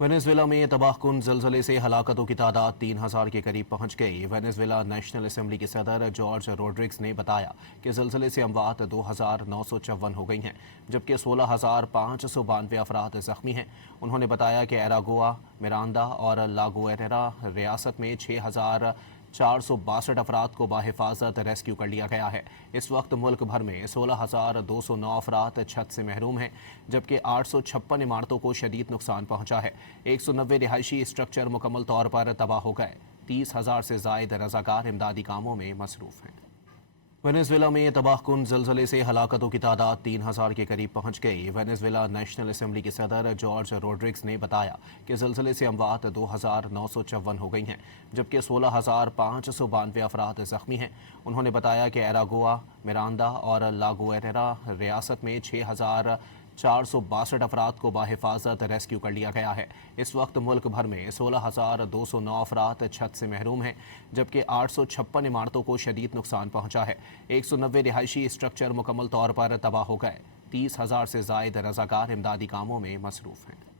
Venezuela में तबाहकुन ज़लज़ले से हलाकतों की तादाद 3000 के करीब पहुंच गई। वेनेजुएला नेशनल असेंबली के सदर जॉर्ज रोड्रिग्स ने बताया कि ज़लज़ले से अमवात 2954 हो गई हैं, जबकि 16,592 अफराद ज़ख्मी हैं। उन्होंने बताया कि एरागोआ, मिरांडा और लागुएरा रियासत में 6462 अफराद को बाहिफाजत रेस्क्यू कर लिया गया है। इस वक्त मुल्क भर में 16,209 अफराद छत से महरूम हैं, जबकि 856 इमारतों को शदीद नुकसान पहुंचा है। 190 रिहायशी स्ट्रक्चर मुकम्मल तौर पर तबाह हो गए। 30,000 से जायद रज़ाकार इमदादी कामों में मसरूफ़ हैं। वेनेजुएला में तबाहकुन ज़लज़ले से हलाकतों की तादाद 3000 के करीब पहुंच गई। वेनेजुएला नेशनल असेंबली के सदर जॉर्ज रोड्रिग्स ने बताया कि ज़लज़ले से अमवात 2954 हो गई हैं, जबकि 16,592 अफराद ज़ख्मी हैं। उन्होंने बताया कि एरागोआ, मिरांडा और लागुएरा रियासत में 6462 अफराद को बाहिफाजत रेस्क्यू कर लिया गया है। इस वक्त मुल्क भर में 16,209 अफराद छत से महरूम हैं, जबकि 856 इमारतों को शदीद नुकसान पहुंचा है। 190 रिहायशी स्ट्रक्चर मुकम्मल तौर पर तबाह हो गए। 30,000 से जायद रज़ाकार इमदादी कामों में मसरूफ़ हैं।